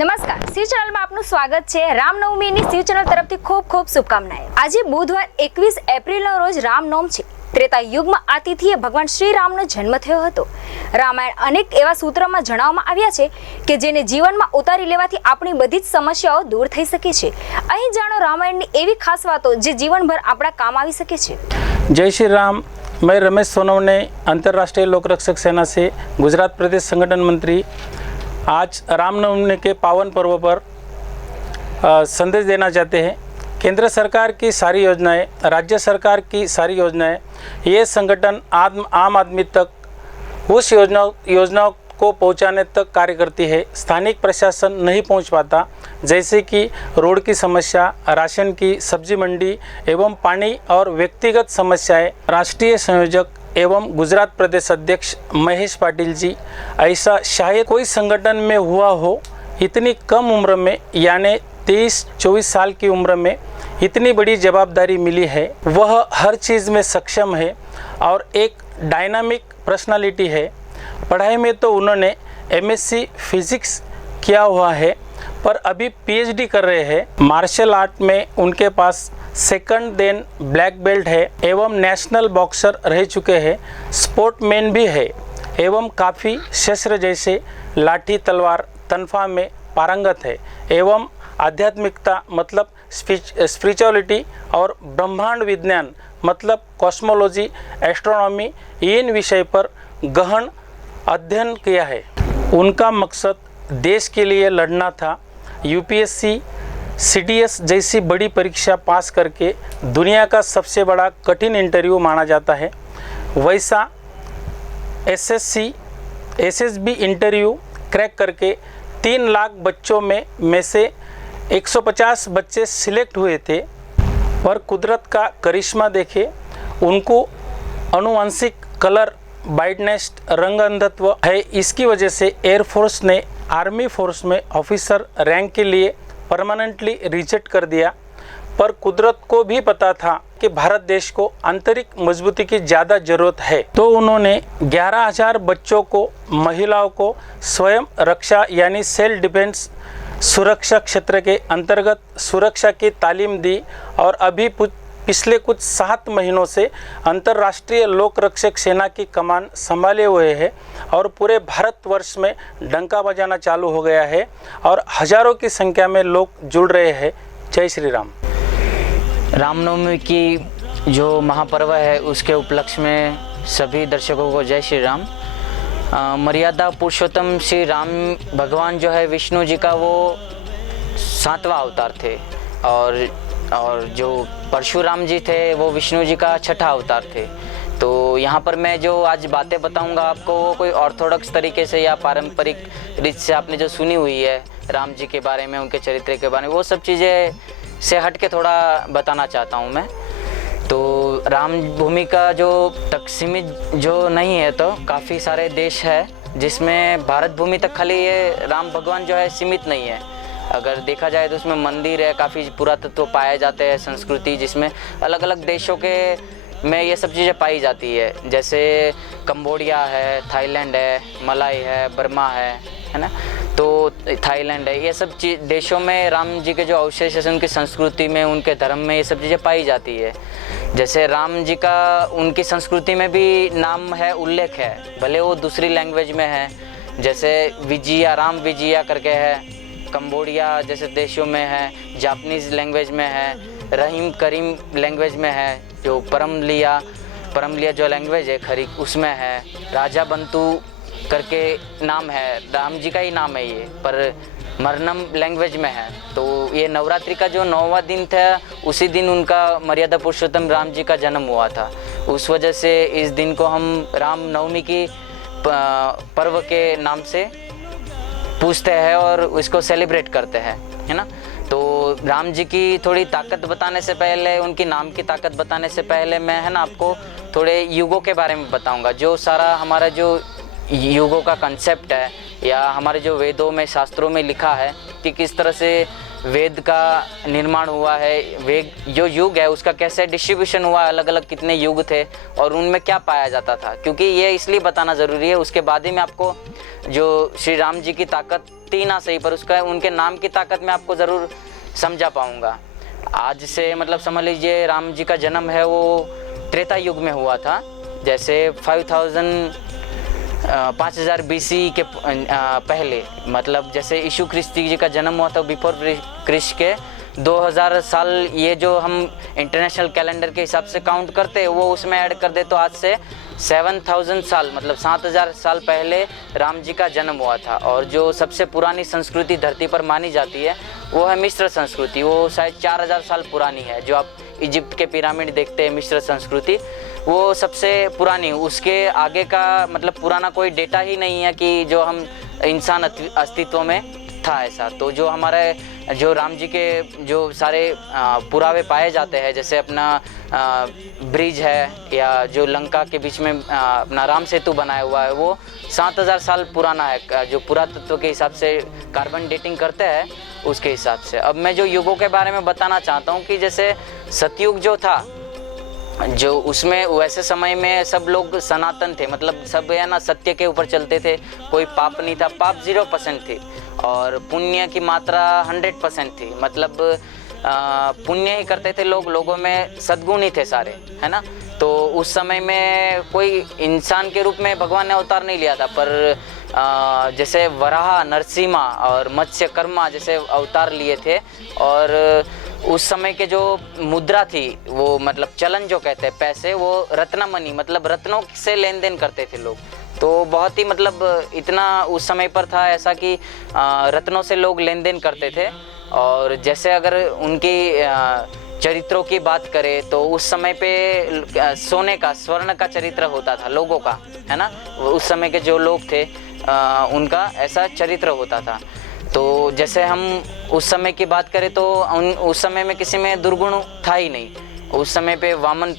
નમસ્કાર, શિવ ચેનલમાં આપનું સ્વાગત છે। રામનવમીની શિવ ચેનલ તરફથી ખૂબ ખૂબ શુભકામનાઓ। આજે બુધવાર 21 એપ્રિલનો રોજ રામનવમ છે। ત્રેતા યુગમાં આ તિથિએ ભગવાન શ્રી રામનો જન્મ થયો હતો। રામાયણ અનેક એવા સૂત્રોમાં જણાવવામાં આવ્યા છે કે જેને જીવનમાં ઉતારી લેવાથી આપણી બધી જ સમસ્યાઓ દૂર થઈ શકે છે। અહીં જાણો રામાયણની એવી ખાસ વાતો જે जीवनभर આપણા કામ આવી શકે છે। जय श्री राम। मैं रमेश सोनवणे, अंतर्राष्ट्रीय लोकरक्षक सेना से गुजरात प्रदेश संगठन मंत्री, आज रामनवमी के पावन पर्व पर संदेश देना चाहते हैं। केंद्र सरकार की सारी योजनाएं, राज्य सरकार की सारी योजनाएं, ये संगठन आम आदमी तक उस योजनाओं को पहुंचाने तक कार्य करती है। स्थानिक प्रशासन नहीं पहुंच पाता, जैसे कि रोड की समस्या, राशन की, सब्जी मंडी एवं पानी और व्यक्तिगत समस्याएं। राष्ट्रीय संयोजक एवं गुजरात प्रदेश अध्यक्ष महेश पाटिल जी, ऐसा शायद कोई संगठन में हुआ हो। इतनी कम उम्र में यानी 23-24 साल की उम्र में इतनी बड़ी जवाबदारी मिली है। वह हर चीज़ में सक्षम है और एक डायनामिक पर्सनालिटी है। पढ़ाई में तो उन्होंने MSc फिजिक्स किया हुआ है, पर अभी PhD कर रहे हैं। मार्शल आर्ट में उनके पास सेकंड देन ब्लैक बेल्ट है एवं नेशनल बॉक्सर रह चुके हैं। स्पोर्टमैन भी है एवं काफ़ी शस्त्र जैसे लाठी, तलवार, तनख्वाह में पारंगत है एवं आध्यात्मिकता मतलब स्पिरिचुअलिटी और ब्रह्मांड विज्ञान मतलब कॉस्मोलॉजी, एस्ट्रोनॉमी, इन विषय पर गहन अध्ययन किया है। उनका मकसद देश के लिए लड़ना था। UPSC, CDS जैसी बड़ी परीक्षा पास करके दुनिया का सबसे बड़ा कठिन इंटरव्यू माना जाता है, वैसा SSC, SSB इंटरव्यू क्रैक करके 3 लाख बच्चों में से 150 बच्चे सिलेक्ट हुए थे। पर कुदरत का करिश्मा देखे, उनको आनुवंशिक कलर ब्राइटनेस रंग अंधत्व है। इसकी वजह से एयरफोर्स ने आर्मी फोर्स में ऑफिसर रैंक के लिए परमानेंटली रिजेक्ट कर दिया। पर कुदरत को भी पता था कि भारत देश को आंतरिक मजबूती की ज़्यादा ज़रूरत है, तो उन्होंने 11,000 बच्चों को, महिलाओं को स्वयं रक्षा यानी सेल्फ डिफेंस सुरक्षा क्षेत्र के अंतर्गत सुरक्षा की तालीम दी। और अभी पिछले कुछ 7 महीनों से अंतर्राष्ट्रीय लोक रक्षक सेना की कमान संभाले हुए हैं और पूरे भारतवर्ष में डंका बजाना चालू हो गया है और हजारों की संख्या में लोग जुड़ रहे हैं। जय श्री राम। रामनवमी की जो महापर्व है उसके उपलक्ष्य में सभी दर्शकों को जय श्री राम। मर्यादा पुरुषोत्तम श्री राम भगवान जो है विष्णु जी का वो 7वां अवतार थे और जो परशुराम जी थे वो विष्णु जी का 6ठा अवतार थे। तो यहाँ पर मैं जो आज बातें बताऊँगा आपको वो कोई ऑर्थोडॉक्स तरीके से या पारंपरिक रीत से आपने जो सुनी हुई है राम जी के बारे में, उनके चरित्र के बारे में, वो सब चीज़ें से हट के थोड़ा बताना चाहता हूँ मैं। तो राम भूमि का जो तकसीमित जो नहीं है, तो काफ़ी सारे देश है जिसमें भारत भूमि तक खाली ये राम भगवान जो है सीमित नहीं है। अगर देखा जाए तो उसमें मंदिर है, काफ़ी पुरातत्व पाए जाते हैं, संस्कृति जिसमें अलग अलग देशों के में ये सब चीज़ें पाई जाती है। जैसे कंबोडिया है, थाईलैंड है, मलाई है, बर्मा है ना, तो थाईलैंड है। ये सब देशों में राम जी के जो अवशेष है उनकी संस्कृति में, उनके धर्म में ये सब चीज़ें पाई जाती है। जैसे राम जी का उनकी संस्कृति में भी नाम है, उल्लेख है, भले वो दूसरी लैंग्वेज में है। जैसे विजया, राम विजया करके है, कंबोडिया जैसे देशों में है, जापानीज़ लैंग्वेज में है, रहीम करीम लैंग्वेज में है, जो परमलिया जो लैंग्वेज है खरीक उसमें है, राजा बंतु करके नाम है, राम जी का ही नाम है ये, पर मरनम लैंग्वेज में है। तो ये नवरात्रि का जो 9वां दिन था उसी दिन उनका मर्यादा पुरुषोत्तम राम जी का जन्म हुआ था। उस वजह से इस दिन को हम राम नवमी की पर्व के नाम से पूछते हैं और उसको सेलिब्रेट करते हैं, है ना। तो राम जी की थोड़ी ताकत बताने से पहले, उनकी नाम की ताकत बताने से पहले मैं है ना आपको थोड़े युगों के बारे में बताऊंगा। जो सारा हमारा जो युगों का कंसेप्ट है या हमारे जो वेदों में, शास्त्रों में लिखा है कि किस तरह से वेद का निर्माण हुआ है, वेद जो युग है उसका कैसे डिस्ट्रीब्यूशन हुआ, अलग अलग कितने युग थे और उनमें क्या पाया जाता था, क्योंकि ये इसलिए बताना ज़रूरी है। उसके बाद ही मैं आपको जो श्री राम जी की ताकत थी ना सही, पर उसका उनके नाम की ताकत मैं आपको ज़रूर समझा पाऊँगा। आज से मतलब समझ लीजिए राम जी का जन्म है वो त्रेता युग में हुआ था। जैसे 5000 BC के पहले, मतलब जैसे यीशु ख्रिस्त जी का जन्म हुआ था बिफोर क्रिस्ट के 2000 साल, ये जो हम इंटरनेशनल कैलेंडर के हिसाब से काउंट करते हैं वो उसमें ऐड कर दे तो आज से 7000 साल मतलब 7000 साल पहले राम जी का जन्म हुआ था। और जो सबसे पुरानी संस्कृति धरती पर मानी जाती है वो है मिस्र संस्कृति, वो शायद 4000 साल पुरानी है। जो आप इजिप्ट के पिरामिड देखते हैं मिस्र संस्कृति, वो सबसे पुरानी, उसके आगे का मतलब पुराना कोई डेटा ही नहीं है कि जो हम इंसान अस्तित्व में था ऐसा। तो जो हमारे जो राम जी के जो सारे पुरावे पाए जाते हैं, जैसे अपना ब्रिज है या जो लंका के बीच में अपना राम सेतु बनाया हुआ है, वो 7000 साल पुराना है जो पुरातत्व के हिसाब से कार्बन डेटिंग करते हैं उसके हिसाब से। अब मैं जो युगों के बारे में बताना चाहता हूँ कि जैसे सतयुग जो था, जो उसमें वैसे समय में सब लोग सनातन थे, मतलब सब है ना सत्य के ऊपर चलते थे, कोई पाप नहीं था, पाप 0% थी और पुण्य की मात्रा 100% थी, मतलब पुण्य ही करते थे लोग, लोगों में सद्गुण ही थे सारे, है ना। तो उस समय में कोई इंसान के रूप में भगवान ने अवतार नहीं लिया था, पर जैसे वराह, नरसिम्हा और मत्स्यकर्मा जैसे अवतार लिए थे। और उस समय के जो मुद्रा थी वो मतलब चलन जो कहते हैं पैसे, वो रत्नमणि मतलब रत्नों से लेन देन करते थे लोग। तो बहुत ही मतलब इतना उस समय पर था ऐसा कि रत्नों से लोग लेन देन करते थे। और जैसे अगर उनकी चरित्रों की बात करें तो उस समय पे सोने का, स्वर्ण का चरित्र होता था लोगों का, है ना। उस समय के जो लोग थे उनका ऐसा चरित्र होता था। तो जैसे हम उस समय की बात करें तो उस समय में किसी में दुर्गुण था ही नहीं। उस समय पे वामन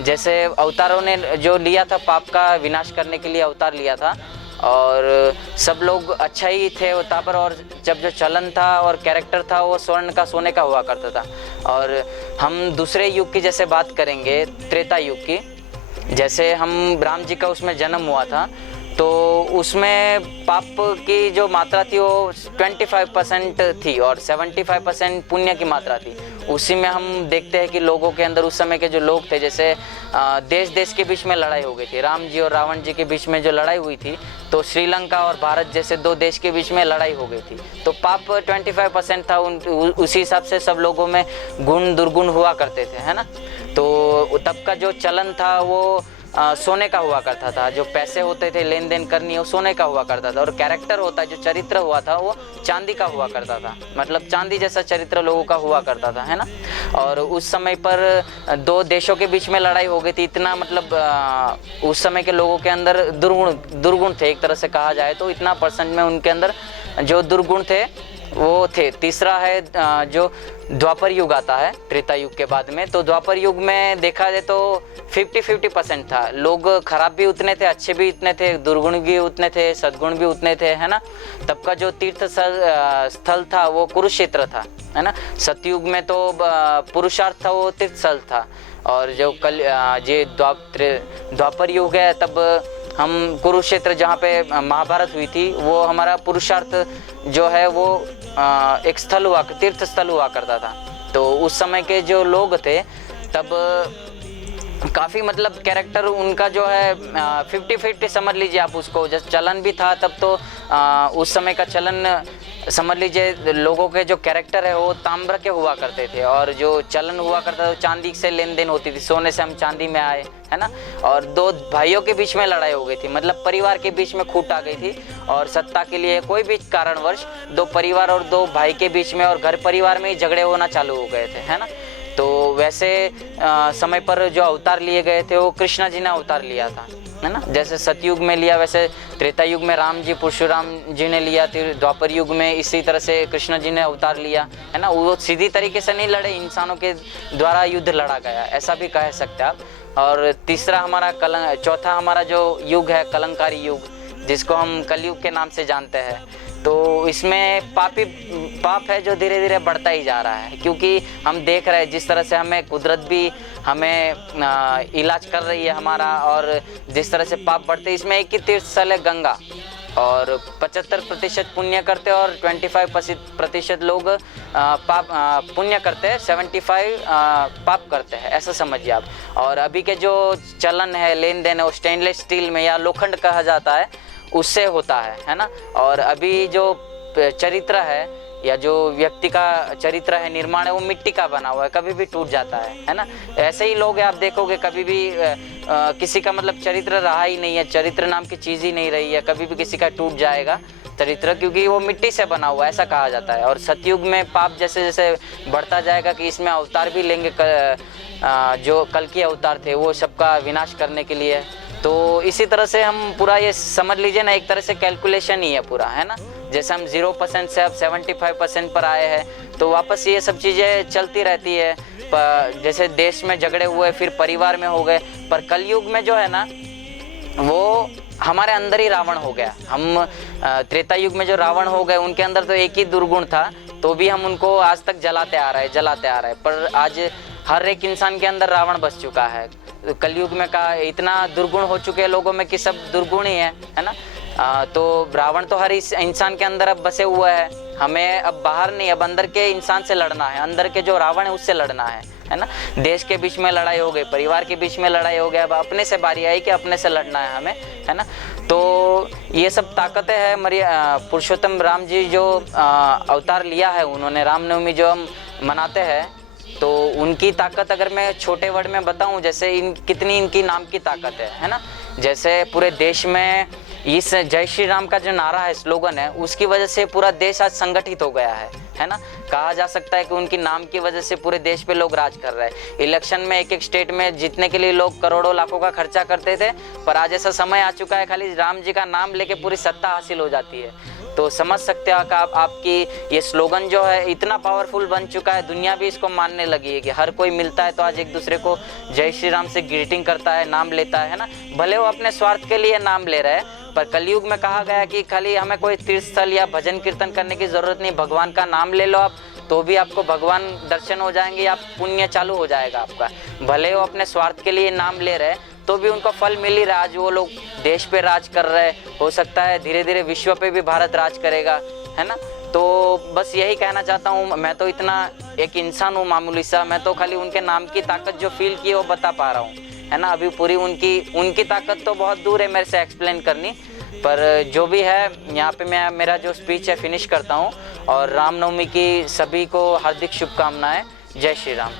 जैसे अवतारों ने जो लिया था पाप का विनाश करने के लिए अवतार लिया था, और सब लोग अच्छा ही थे वहाँ पर। और जब जो चलन था और कैरेक्टर था वो स्वर्ण का, सोने का हुआ करता था। और हम दूसरे युग की जैसे बात करेंगे, त्रेता युग की, जैसे हम राम जी का उसमें जन्म हुआ था, तो उसमें पाप की जो मात्रा थी वो 25% थी और 75% पुण्य की मात्रा थी। उसी में हम देखते हैं कि लोगों के अंदर उस समय के जो लोग थे, जैसे देश देश के बीच में लड़ाई हो गई थी, राम जी और रावण जी के बीच में जो लड़ाई हुई थी, तो श्रीलंका और भारत जैसे दो देश के बीच में लड़ाई हो गई थी। तो पाप 25% था, उसी हिसाब से सब लोगों में गुण दुर्गुण हुआ करते थे, है ना। तो तब का जो चलन था वो सोने का हुआ करता था, जो पैसे होते थे लेन देन करनी वो सोने का हुआ करता था। और कैरेक्टर होता है, जो चरित्र हुआ था वो चांदी का हुआ करता था, मतलब चांदी जैसा चरित्र लोगों का हुआ करता था, है ना। और उस समय पर दो देशों के बीच में लड़ाई हो गई थी, इतना मतलब उस समय के लोगों के अंदर दुर्गुण थे, एक तरह से कहा जाए तो इतना % में उनके अंदर जो दुर्गुण थे वो थे। तीसरा है जो द्वापर युग आता है त्रेता युग के बाद में। तो द्वापर युग में देखा जाए तो 50-50% था, लोग खराब भी उतने थे, अच्छे भी इतने थे, दुर्गुण भी उतने थे, सद्गुण भी उतने थे, है ना। तब का जो तीर्थ स्थल था वो कुरुक्षेत्र था, है ना। सतयुग में तो पुरुषार्थ था, वो तीर्थ स्थल था। और जो द्वापर युग है तब हम कुरुक्षेत्र जहाँ पे महाभारत हुई थी वो हमारा पुरुषार्थ जो है वो एक स्थल हुआ, तीर्थ स्थल हुआ करता था। तो उस समय के जो लोग थे तब काफ़ी मतलब कैरेक्टर उनका जो है 50-50 समझ लीजिए आप उसको। जब चलन भी था तब तो उस समय का चलन समझ लीजिए लोगों के जो कैरेक्टर है वो ताम्र के हुआ करते थे, और जो चलन हुआ करता था चांदी से लेन देन होती थी, सोने से हम चांदी में आए, है ना। और दो भाइयों के बीच में लड़ाई हो गई थी, मतलब परिवार के बीच में खूट आ गई थी, और सत्ता के लिए कोई भी कारणवश दो परिवार और दो भाई के बीच में और घर परिवार में ही झगड़े होना चालू हो गए थे, है ना। तो वैसे समय पर जो अवतार लिए गए थे वो कृष्णा जी ने अवतार लिया था, है ना। जैसे सतयुग में लिया वैसे त्रेता युग में राम जी, परशुराम जी ने लिया, फिर द्वापर युग में इसी तरह से कृष्ण जी ने अवतार लिया, है ना। वो सीधी तरीके से नहीं लड़े, इंसानों के द्वारा युद्ध लड़ा गया, ऐसा भी कह सकते हैं आप। और तीसरा हमारा चौथा हमारा जो युग है कलंकारी युग, जिसको हम कलयुग के नाम से जानते हैं। तो इसमें पाप है जो धीरे धीरे बढ़ता ही जा रहा है, क्योंकि हम देख रहे हैं जिस तरह से हमें कुदरत भी हमें इलाज कर रही है हमारा, और जिस तरह से पाप बढ़ते, इसमें एक ही तीर्थ स्थल है गंगा, और 75% पुण्य करते हैं और 25% लोग पाप पुण्य करते हैं, 75 पाप करते हैं, ऐसा समझिए आप। और अभी के जो चलन है, लेन देन है, वो स्टेनलेस स्टील में या लोखंड कहा जाता है, उससे होता है ना। और अभी जो चरित्र है या जो व्यक्ति का चरित्र है, निर्माण है, वो मिट्टी का बना हुआ है, कभी भी टूट जाता है ना। ऐसे ही लोग हैं, आप देखोगे कभी भी किसी का मतलब चरित्र रहा ही नहीं है, चरित्र नाम की चीज़ ही नहीं रही है, कभी भी किसी का टूट जाएगा चरित्र, क्योंकि वो मिट्टी से बना हुआ है, ऐसा कहा जाता है। और सतयुग में पाप जैसे जैसे बढ़ता जाएगा कि इसमें अवतार भी लेंगे, जो कल के अवतार थे वो सबका विनाश करने के लिए। तो इसी तरह से हम पूरा ये समझ लीजिए ना, एक तरह से कैलकुलेशन ही है पूरा, है ना। जैसे हम 0% से अब 75% पर आए हैं, तो वापस ये सब चीज़ें चलती रहती है। जैसे देश में झगड़े हुए, फिर परिवार में हो गए, पर कलयुग में जो है ना, वो हमारे अंदर ही रावण हो गया। हम त्रेता युग में जो रावण हो गए, उनके अंदर तो एक ही दुर्गुण था, तो भी हम उनको आज तक जलाते आ रहे हैं। पर आज हर एक इंसान के अंदर रावण बस चुका है। कलयुग में का इतना दुर्गुण हो चुके हैं लोगों में कि सब दुर्गुण ही है ना। तो रावण तो हर इंसान के अंदर अब बसे हुआ है। हमें अब बाहर नहीं, अब अंदर के इंसान से लड़ना है, अंदर के जो रावण है उससे लड़ना है ना। देश के बीच में लड़ाई हो गई, परिवार के बीच में लड़ाई हो गया, अब अपने से बारी आई कि अपने से लड़ना है हमें, है ना। तो ये सब ताकतें हैं। पुरुषोत्तम राम जी जो अवतार लिया है उन्होंने, रामनवमी जो हम मनाते हैं, तो उनकी ताकत अगर मैं छोटे वर्ड में बताऊं, जैसे कितनी इनकी नाम की ताकत है ना। जैसे पूरे देश में इस जय श्री राम का जो नारा है, स्लोगन है, उसकी वजह से पूरा देश आज संगठित हो गया है ना। कहा जा सकता है कि उनकी नाम की वजह से पूरे देश पे लोग राज कर रहे हैं। इलेक्शन में एक एक स्टेट में जीतने के लिए लोग करोड़ों लाखों का खर्चा करते थे, पर आज ऐसा समय आ चुका है खाली राम जी का नाम लेके पूरी सत्ता हासिल हो जाती है। तो समझ सकते हो कि आपकी ये स्लोगन जो है इतना पावरफुल बन चुका है, दुनिया भी इसको मानने लगी है कि हर कोई मिलता है तो आज एक दूसरे को जय श्री राम से ग्रीटिंग करता है, नाम लेता है ना। भले वो अपने स्वार्थ के लिए नाम ले रहे हैं, पर कलयुग में कहा गया कि खाली हमें कोई तीर्थ स्थल या भजन कीर्तन करने की ज़रूरत नहीं, भगवान का नाम ले लो आप, तो भी आपको भगवान दर्शन हो जाएंगे, आप पुण्य चालू हो जाएगा आपका। भले वो अपने स्वार्थ के लिए नाम ले रहे तो भी उनको फल मिल ही रहा। आज वो लोग देश पे राज कर रहे, हो सकता है धीरे धीरे विश्व पे भी भारत राज करेगा, है ना। तो बस यही कहना चाहता हूँ। मैं तो इतना एक इंसान हूँ मामूली सा, मैं तो खाली उनके नाम की ताकत जो फील की है वो बता पा रहा हूँ, है ना। अभी पूरी उनकी ताकत तो बहुत दूर है मेरे से एक्सप्लेन करनी, पर जो भी है यहाँ पे मैं मेरा जो स्पीच है फिनिश करता हूँ। और रामनवमी की सभी को हार्दिक शुभकामनाएं। जय श्री राम।